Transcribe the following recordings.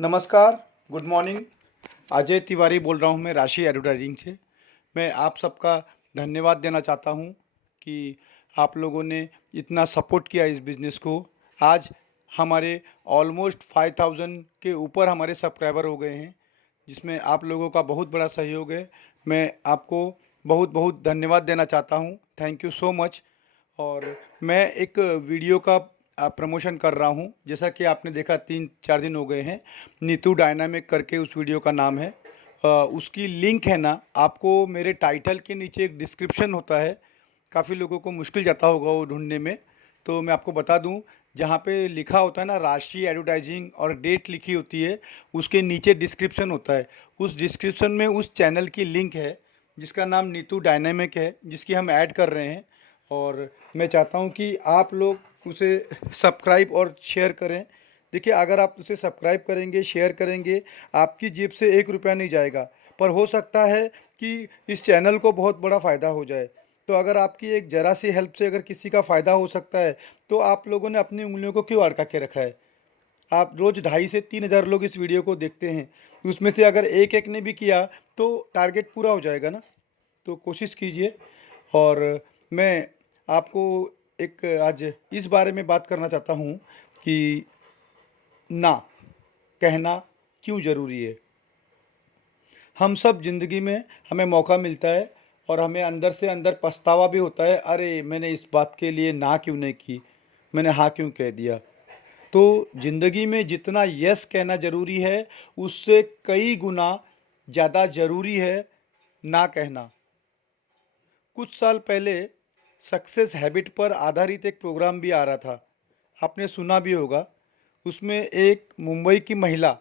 नमस्कार, good morning. Ajay Tiwari बोल रहा हूँ मैं राशि एडवर्टाइजिंग से। मैं आप सबका धन्यवाद देना चाहता हूँ कि आप लोगों ने इतना सपोर्ट किया इस बिज़नेस को। आज हमारे ऑलमोस्ट 5000 के ऊपर हमारे सब्सक्राइबर हो गए हैं, जिसमें आप लोगों का बहुत बड़ा सहयोग है। मैं आपको बहुत बहुत धन्यवाद देना चाहता हूँ। Thank you so much. और मैं एक वीडियो का प्रमोशन कर रहा हूँ। जैसा कि आपने देखा 3-4 दिन हो गए हैं, नीतू डायनामिक करके उस वीडियो का नाम है। उसकी लिंक है ना, आपको मेरे टाइटल के नीचे एक डिस्क्रिप्शन होता है। काफ़ी लोगों को मुश्किल जाता होगा वो ढूंढने में, तो मैं आपको बता दूं, जहाँ पे लिखा होता है ना राशि एडवर्टाइजिंग और डेट लिखी होती है, उसके नीचे डिस्क्रिप्शन होता है। उस डिस्क्रिप्शन में उस चैनल की लिंक है जिसका नाम नीतू डायनामिक है, जिसकी हम ऐड कर रहे हैं। और मैं चाहता हूं कि आप लोग उसे सब्सक्राइब और शेयर करें। देखिए, अगर आप उसे सब्सक्राइब करेंगे, शेयर करेंगे, आपकी जेब से 1 रुपया नहीं जाएगा, पर हो सकता है कि इस चैनल को बहुत बड़ा फ़ायदा हो जाए। तो अगर आपकी एक ज़रा सी हेल्प से अगर किसी का फ़ायदा हो सकता है, तो आप लोगों ने अपनी उंगलियों को क्यों अड़का के रखा है? आप रोज़ 2,500 से 3,000 लोग इस वीडियो को देखते हैं, उसमें से अगर एक एक ने भी किया तो टारगेट पूरा हो जाएगा ना। तो कोशिश कीजिए। और मैं आपको एक आज इस बारे में बात करना चाहता हूँ कि ना कहना क्यों ज़रूरी है। हम सब ज़िंदगी में हमें मौका मिलता है और हमें अंदर से अंदर पछतावा भी होता है, अरे मैंने इस बात के लिए ना क्यों नहीं की, मैंने हाँ क्यों कह दिया। तो ज़िंदगी में जितना यस कहना ज़रूरी है, उससे कई गुना ज़्यादा ज़रूरी है ना कहना। कुछ साल पहले सक्सेस हैबिट पर आधारित एक प्रोग्राम भी आ रहा था, आपने सुना भी होगा। उसमें एक मुंबई की महिला,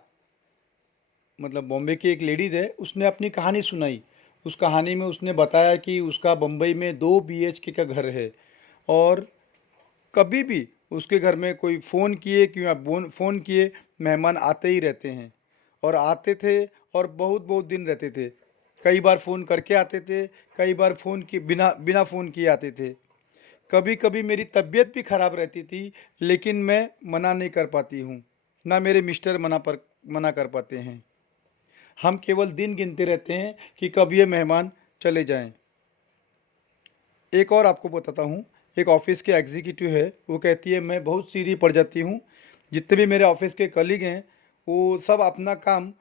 मतलब बॉम्बे की एक लेडीज़ है, उसने अपनी कहानी सुनाई। उस कहानी में उसने बताया कि उसका बम्बई में 2 बीएचके का घर है, और कभी भी उसके घर में कोई फ़ोन किए कि या फ़ोन किए, मेहमान आते ही रहते हैं। और आते थे और बहुत बहुत दिन रहते थे। कई बार फ़ोन करके आते थे, कई बार फ़ोन किए बिना बिना फ़ोन किए आते थे। कभी कभी मेरी तबीयत भी ख़राब रहती थी, लेकिन मैं मना नहीं कर पाती हूँ, ना मेरे मिस्टर मना कर पाते हैं। हम केवल दिन गिनते रहते हैं कि कब ये मेहमान चले जाएं। एक और आपको बताता हूँ। एक ऑफिस के एग्जीक्यूटिव है, वो कहती है मैं बहुत सीधी पड़ जाती हूँ। जितने भी मेरे ऑफिस के कलीग हैं, वो सब अपना काम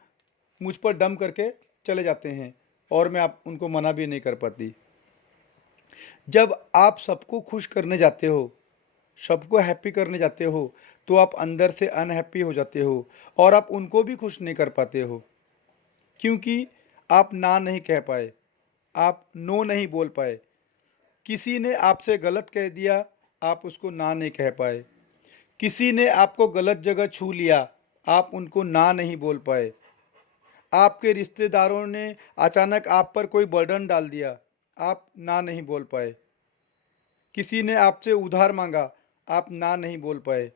मुझ पर डम करके चले जाते हैं, और मैं आप उनको मना भी नहीं कर पाती। जब आप सबको खुश करने जाते हो, सबको हैप्पी करने जाते हो, तो आप अंदर से अनहैप्पी हो जाते हो और आप उनको भी खुश नहीं कर पाते हो, क्योंकि आप ना नहीं कह पाए, आप नो नहीं बोल पाए। किसी ने आपसे गलत कह दिया, आप उसको ना नहीं कह पाए। किसी ने आपको गलत जगह छू लिया, आप उनको ना नहीं बोल पाए। आपके रिश्तेदारों ने अचानक आप पर कोई बर्डन डाल दिया, आप ना नहीं बोल पाए। किसी ने आपसे उधार मांगा, आप ना नहीं बोल पाए।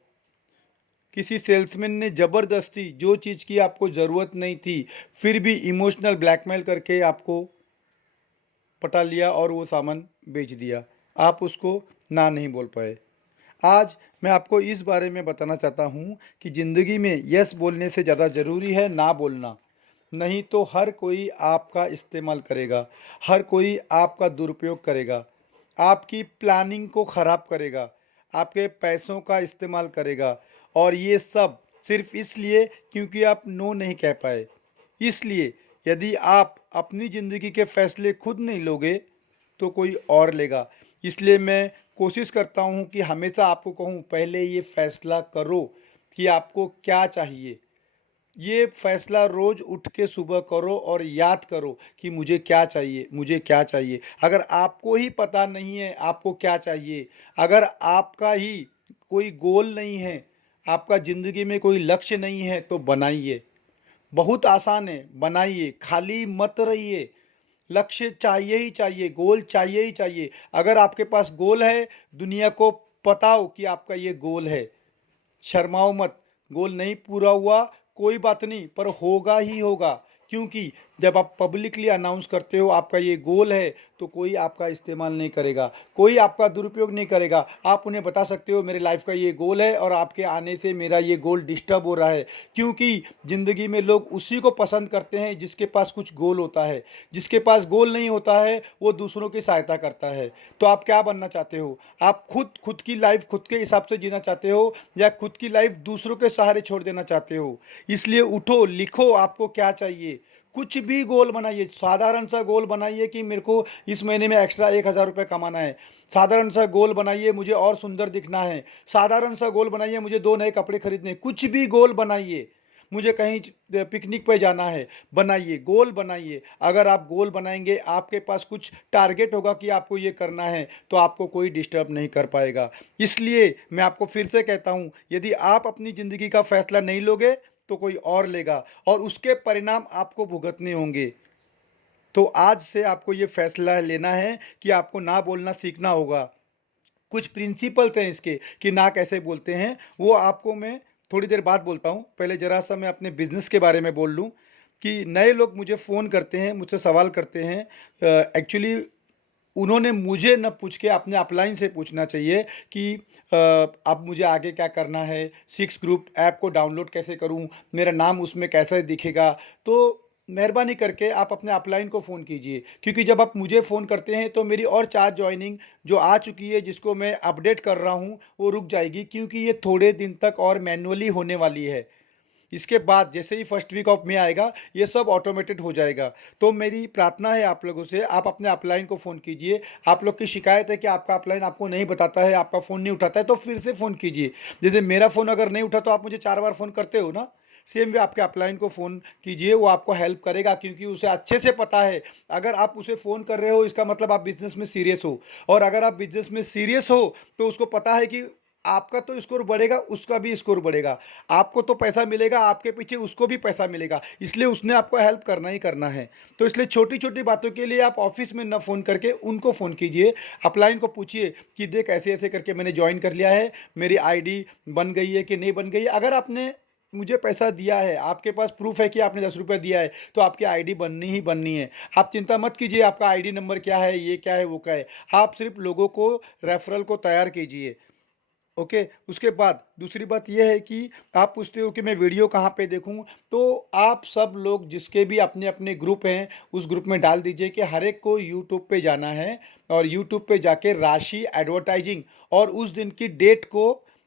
किसी सेल्समैन ने ज़बरदस्ती जो चीज़ की आपको ज़रूरत नहीं थी, फिर भी इमोशनल ब्लैकमेल करके आपको पटा लिया और वो सामान बेच दिया, आप उसको ना नहीं बोल पाए। आज मैं आपको इस बारे में बताना चाहता हूँ कि ज़िंदगी में यस बोलने से ज़्यादा ज़रूरी है ना बोलना। नहीं तो हर कोई आपका इस्तेमाल करेगा, हर कोई आपका दुरुपयोग करेगा, आपकी प्लानिंग को ख़राब करेगा, आपके पैसों का इस्तेमाल करेगा, और ये सब सिर्फ इसलिए क्योंकि आप नो नहीं कह पाए। इसलिए यदि आप अपनी ज़िंदगी के फैसले खुद नहीं लोगे, तो कोई और लेगा। इसलिए मैं कोशिश करता हूँ कि हमेशा आपको कहूँ, पहले ये फैसला करो कि आपको क्या चाहिए। ये फैसला रोज़ उठ के सुबह करो और याद करो कि मुझे क्या चाहिए, मुझे क्या चाहिए। अगर आपको ही पता नहीं है आपको क्या चाहिए, अगर आपका ही कोई गोल नहीं है, आपका ज़िंदगी में कोई लक्ष्य नहीं है, तो बनाइए। बहुत आसान है, बनाइए, खाली मत रहिए। लक्ष्य चाहिए ही चाहिए, गोल चाहिए ही चाहिए। अगर आपके पास गोल है, दुनिया को बताओ कि आपका ये गोल है। शर्माओ मत। गोल नहीं पूरा हुआ, कोई बात नहीं, पर होगा ही होगा, क्योंकि जब आप पब्लिकली अनाउंस करते हो आपका ये गोल है, तो कोई आपका इस्तेमाल नहीं करेगा, कोई आपका दुरुपयोग नहीं करेगा। आप उन्हें बता सकते हो मेरे लाइफ का ये गोल है और आपके आने से मेरा ये गोल डिस्टर्ब हो रहा है, क्योंकि ज़िंदगी में लोग उसी को पसंद करते हैं जिसके पास कुछ गोल होता है। जिसके पास गोल नहीं होता है वो दूसरों की सहायता करता है। तो आप क्या बनना चाहते हो? आप खुद की लाइफ खुद के हिसाब से जीना चाहते हो या खुद की लाइफ दूसरों के सहारे छोड़ देना चाहते हो? इसलिए उठो, लिखो आपको क्या चाहिए। कुछ भी गोल बनाइए, साधारण सा गोल बनाइए कि मेरे को इस महीने में एक्स्ट्रा 1,000 रुपये कमाना है। साधारण सा गोल बनाइए मुझे और सुंदर दिखना है। साधारण सा गोल बनाइए मुझे 2 नए कपड़े खरीदने हैं। कुछ भी गोल बनाइए, मुझे कहीं पिकनिक पे जाना है, बनाइए, गोल बनाइए। अगर आप गोल बनाएंगे, आपके पास कुछ टारगेट होगा कि आपको ये करना है, तो आपको कोई डिस्टर्ब नहीं कर पाएगा। इसलिए मैं आपको फिर से कहता हूँ, यदि आप अपनी ज़िंदगी का फैसला नहीं लोगे तो कोई और लेगा और उसके परिणाम आपको भुगतने होंगे। तो आज से आपको ये फैसला लेना है कि आपको ना बोलना सीखना होगा। कुछ प्रिंसिपल्स हैं इसके कि ना कैसे बोलते हैं, वो आपको मैं थोड़ी देर बाद बोलता हूँ। पहले ज़रा सा मैं अपने बिज़नेस के बारे में बोल लूँ कि नए लोग मुझे फ़ोन करते हैं, मुझसे सवाल करते हैं। एक्चुअली उन्होंने मुझे न पूछ के अपने अपलाइन से पूछना चाहिए कि अब मुझे आगे क्या करना है, सिक्स ग्रुप ऐप को डाउनलोड कैसे करूं, मेरा नाम उसमें कैसे दिखेगा। तो मेहरबानी करके आप अपने अपलाइन को फ़ोन कीजिए, क्योंकि जब आप मुझे फ़ोन करते हैं तो मेरी और 4 जॉइनिंग जो आ चुकी है जिसको मैं अपडेट कर रहा हूं वो रुक जाएगी, क्योंकि ये थोड़े दिन तक और मैन्युअली होने वाली है। इसके बाद जैसे ही फर्स्ट वीक ऑफ में आएगा ये सब ऑटोमेटेड हो जाएगा। तो मेरी प्रार्थना है आप लोगों से, आप अपने अपलाइन को फ़ोन कीजिए। आप लोग की शिकायत है कि आपका अपलाइन आपको नहीं बताता है, आपका फ़ोन नहीं उठाता है, तो फिर से फ़ोन कीजिए। जैसे मेरा फ़ोन अगर नहीं उठा तो आप मुझे 4 बार फ़ोन करते हो ना, सेम वे आपके अपलाइन को फ़ोन कीजिए, वो आपको हेल्प करेगा, क्योंकि उसे अच्छे से पता है अगर आप उसे फ़ोन कर रहे हो इसका मतलब आप बिज़नेस में सीरियस हो, और अगर आप बिज़नेस में सीरियस हो तो उसको पता है कि आपका तो स्कोर बढ़ेगा, उसका भी स्कोर बढ़ेगा। आपको तो पैसा मिलेगा, आपके पीछे उसको भी पैसा मिलेगा, इसलिए उसने आपको हेल्प करना ही करना है। तो इसलिए छोटी-छोटी बातों के लिए आप ऑफ़िस में ना फ़ोन करके उनको फ़ोन कीजिए, अपलाइन को पूछिए कि देख ऐसे-ऐसे करके मैंने जॉइन कर लिया है, मेरी आईडी बन गई है कि नहीं बन गई है। अगर आपने मुझे पैसा दिया है, आपके पास प्रूफ़ है कि आपने ₹10 दिया है, तो आपकी आईडी बननी ही बननी है। आप चिंता मत कीजिए आपका आईडी नंबर क्या है, ये क्या है, वो क्या है। आप सिर्फ़ लोगों को रेफ़रल को तैयार कीजिए। ओके, उसके बाद दूसरी बात ये है कि आप पूछते हो कि मैं वीडियो कहाँ पे देखूँ, तो आप सब लोग जिसके भी अपने-अपने ग्रुप हैं, उस ग्रुप में डाल दीजिए कि हर एक को यूट्यूब पे जाना है और यूट्यूब पे जाके राशि एडवर्टाइजिंग और उस दिन की डेट को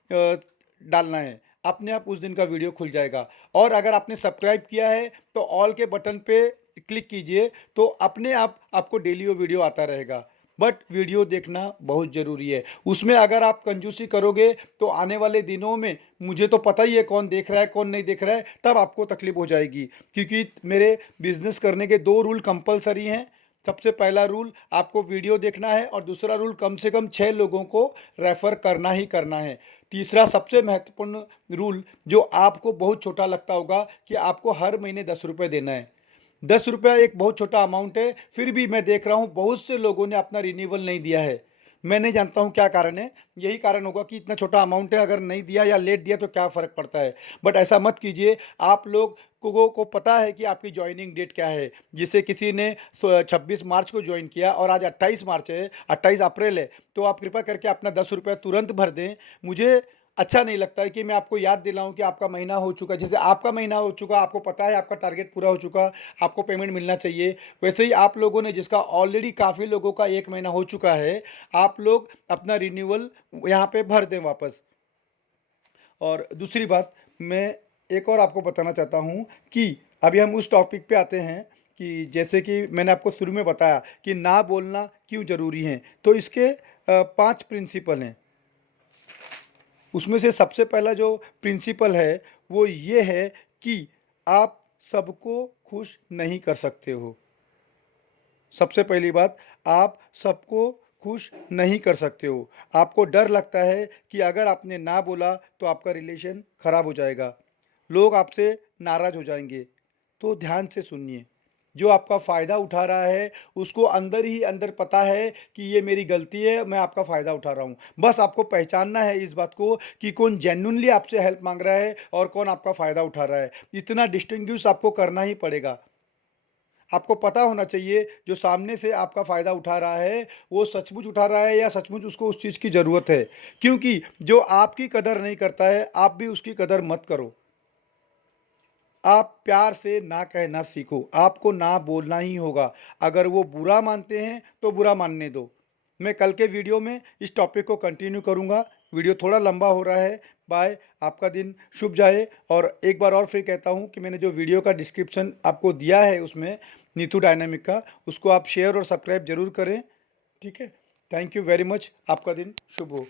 डालना है। अपने आप उस दिन का वीडियो खुल जाएगा। और अगर आपने सब्सक्राइब किया है, तो ऑल के बटन पे क्लिक कीजिए, तो अपने आप आपको डेली वो वीडियो आता रहेगा। बट वीडियो देखना बहुत ज़रूरी है। उसमें अगर आप कंजूसी करोगे तो आने वाले दिनों में मुझे तो पता ही है कौन देख रहा है, कौन नहीं देख रहा है, तब आपको तकलीफ़ हो जाएगी। क्योंकि मेरे बिज़नेस करने के 2 रूल कंपल्सरी हैं। सबसे पहला रूल आपको वीडियो देखना है और दूसरा रूल कम से कम 6 लोगों को रेफ़र करना ही करना है। तीसरा सबसे महत्वपूर्ण रूल जो आपको बहुत छोटा लगता होगा कि आपको हर महीने ₹10 देना है। ₹10 एक बहुत छोटा अमाउंट है, फिर भी मैं देख रहा हूँ बहुत से लोगों ने अपना रिन्यूअल नहीं दिया है। मैं नहीं जानता हूँ क्या कारण है, यही कारण होगा कि इतना छोटा अमाउंट है, अगर नहीं दिया या लेट दिया तो क्या फ़र्क पड़ता है। बट ऐसा मत कीजिए, आप लोग को पता है कि आपकी जॉइनिंग डेट क्या है। जैसे किसी ने 26 मार्च को जॉइन किया और आज 28 मार्च है, 28 अप्रैल है, तो आप कृपया करके अपना ₹10 तुरंत भर दें। मुझे अच्छा नहीं लगता है कि मैं आपको याद दिलाऊँ कि आपका महीना हो चुका है। जैसे आपका महीना हो चुका, आपको पता है आपका टारगेट पूरा हो चुका, आपको पेमेंट मिलना चाहिए। वैसे ही आप लोगों ने जिसका ऑलरेडी काफ़ी लोगों का 1 महीना हो चुका है, आप लोग अपना रिन्यूअल यहाँ पे भर दें वापस। और दूसरी बात, मैं एक और आपको बताना चाहता हूँ कि अभी हम उस टॉपिक पे आते हैं कि जैसे कि मैंने आपको शुरू में बताया कि ना बोलना क्यों ज़रूरी है। तो इसके 5 प्रिंसिपल हैं। उसमें से सबसे पहला जो प्रिंसिपल है वो ये है कि आप सबको खुश नहीं कर सकते हो। सबसे पहली बात, आप सबको खुश नहीं कर सकते हो। आपको डर लगता है कि अगर आपने ना बोला तो आपका रिलेशन खराब हो जाएगा, लोग आपसे नाराज़ हो जाएंगे। तो ध्यान से सुनिए, जो आपका फ़ायदा उठा रहा है उसको अंदर ही अंदर पता है कि ये मेरी गलती है, मैं आपका फ़ायदा उठा रहा हूँ। बस आपको पहचानना है इस बात को कि कौन जेन्युइनली आपसे हेल्प मांग रहा है और कौन आपका फ़ायदा उठा रहा है। इतना डिस्टिंग्विश आपको करना ही पड़ेगा। आपको पता होना चाहिए जो सामने से आपका फ़ायदा उठा रहा है, वो सचमुच उठा रहा है या सचमुच उसको उस चीज़ की ज़रूरत है। क्योंकि जो आपकी कदर नहीं करता है, आप भी उसकी कदर मत करो। आप प्यार से ना कहना सीखो, आपको ना बोलना ही होगा। अगर वो बुरा मानते हैं, तो बुरा मानने दो। मैं कल के वीडियो में इस टॉपिक को कंटिन्यू करूँगा। वीडियो थोड़ा लंबा हो रहा है। बाय, आपका दिन शुभ जाए। और एक बार और फिर कहता हूँ कि मैंने जो वीडियो का डिस्क्रिप्शन आपको दिया है उसमें नीतू डायनामिक का, उसको आप शेयर और सब्सक्राइब ज़रूर करें। ठीक है? Thank you very much. आपका दिन शुभ हो।